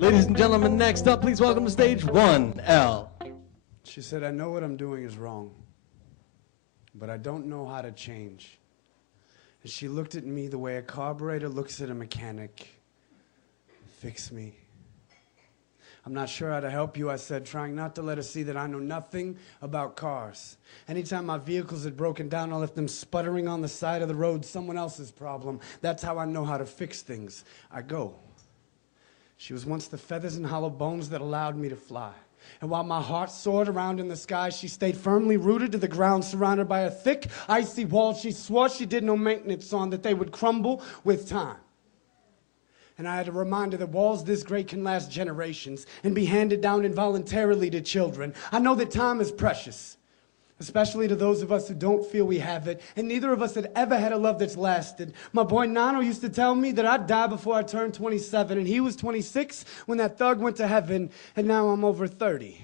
Ladies and gentlemen, next up, please welcome to stage 1L. She said, I know what I'm doing is wrong, but I don't know how to change. And she looked at me the way a carburetor looks at a mechanic. Fix me. I'm not sure how to help you, I said, trying not to let her see that I know nothing about cars. Anytime my vehicles had broken down, I left them sputtering on the side of the road, someone else's problem. That's how I know how to fix things. I go. She was once the feathers and hollow bones that allowed me to fly. And while my heart soared around in the sky, she stayed firmly rooted to the ground, surrounded by a thick, icy wall she swore she did no maintenance on, that they would crumble with time. And I had a reminder that walls this great can last generations and be handed down involuntarily to children. I know that time is precious, especially to those of us who don't feel we have it, and neither of us had ever had a love that's lasted. My boy Nano used to tell me that I'd die before I turned 27, and he was 26 when that thug went to heaven, and now I'm over 30.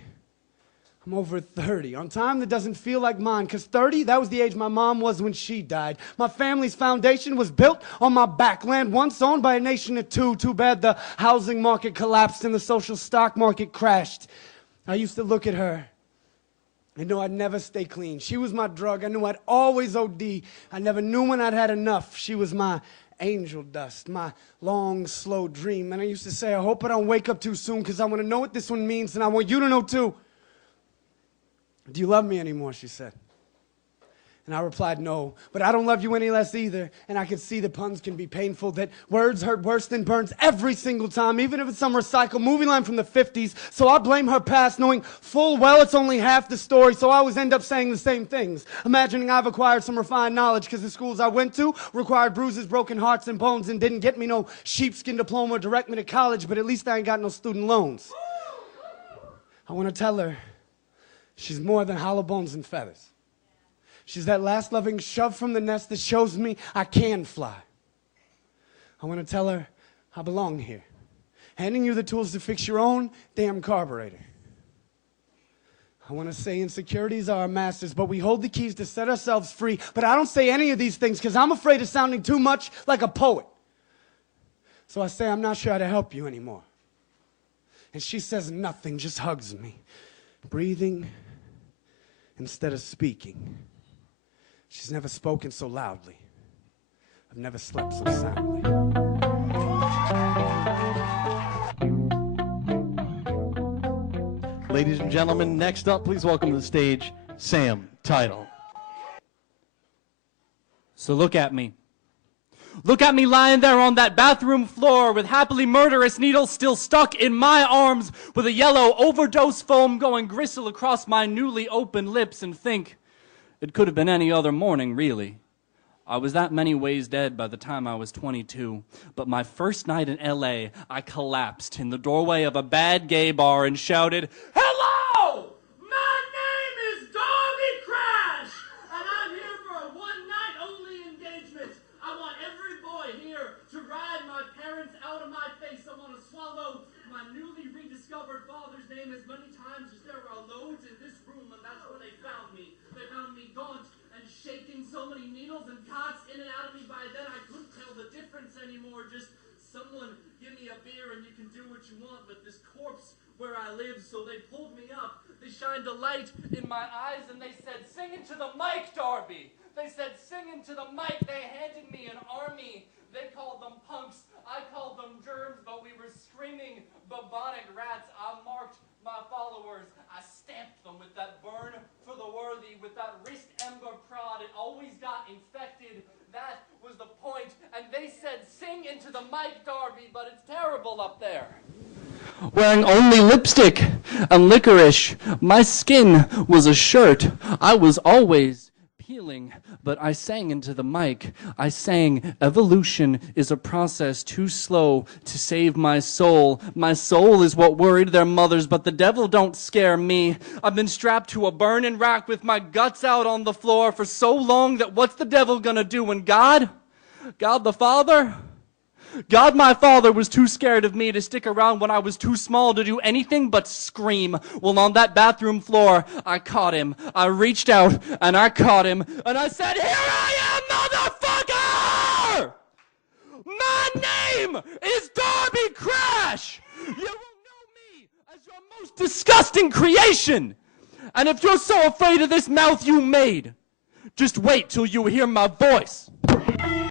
I'm over 30, on time that doesn't feel like mine, because 30, that was the age my mom was when she died. My family's foundation was built on my back, land once owned by a nation of two. Too bad the housing market collapsed and the social stock market crashed. I used to look at her and know I'd never stay clean. She was my drug. I knew I'd always OD. I never knew when I'd had enough. She was my angel dust, my long, slow dream. And I used to say, I hope I don't wake up too soon, because I want to know what this one means, and I want you to know too. Do you love me anymore, she said. And I replied, no, but I don't love you any less either. And I could see the puns can be painful, that words hurt worse than burns every single time, even if it's some recycled movie line from the 50s. So I blame her past, knowing full well it's only half the story, so I always end up saying the same things, imagining I've acquired some refined knowledge, because the schools I went to required bruises, broken hearts, and bones, and didn't get me no sheepskin diploma or direct me to college, but at least I ain't got no student loans. I want to tell her she's more than hollow bones and feathers. She's that last loving shove from the nest that shows me I can fly. I want to tell her I belong here, handing you the tools to fix your own damn carburetor. I want to say insecurities are our masters, but we hold the keys to set ourselves free. But I don't say any of these things because I'm afraid of sounding too much like a poet. So I say I'm not sure how to help you anymore. And she says nothing, just hugs me, breathing instead of speaking. She's never spoken so loudly. I've never slept so soundly. Ladies and gentlemen, next up, please welcome to the stage, Sam Title. So look at me. Look at me lying there on that bathroom floor with happily murderous needles still stuck in my arms, with a yellow overdose foam going gristle across my newly opened lips, and think, it could have been any other morning, really. I was that many ways dead by the time I was 22, but my first night in LA, I collapsed in the doorway of a bad gay bar and shouted, "Hello! My name is Darby Crash, and I'm here for a one-night-only engagement. I want every boy here to ride my parents out of my face. I want to swallow my newly rediscovered father's name as many times as there are loads in this room," and that's where they found me. They found me gaunt and shaking, so many needles and cots in and out of me. By then I couldn't tell the difference anymore. Just someone give me a beer and you can do what you want with this corpse where I live. So they pulled me up. They shined a light in my eyes and they said, "Sing into the mic, Darby." They said, "Sing into the mic." They handed me an army. They called them punks. I called them germs, but we were screaming bubonic rats. I marked my followers. I stamped them with that burn for the worthy, with that wrist ember prod. It always got infected. That was the point. And they said, "Sing into the mic, Darby," but it's terrible up there. Wearing only lipstick and licorice. My skin was a shirt. I was always peeling, but I sang into the mic. I sang, "Evolution is a process too slow to save my soul. My soul is what worried their mothers, but the devil don't scare me. I've been strapped to a burning rack with my guts out on the floor for so long that what's the devil gonna do when God the Father? God, my father, was too scared of me to stick around when I was too small to do anything but scream. Well, on that bathroom floor, I caught him. I reached out, and I caught him, and I said, "Here I am, motherfucker! My name is Darby Crash! You most disgusting creation. And if you're so afraid of this mouth you made, just wait till you hear my voice.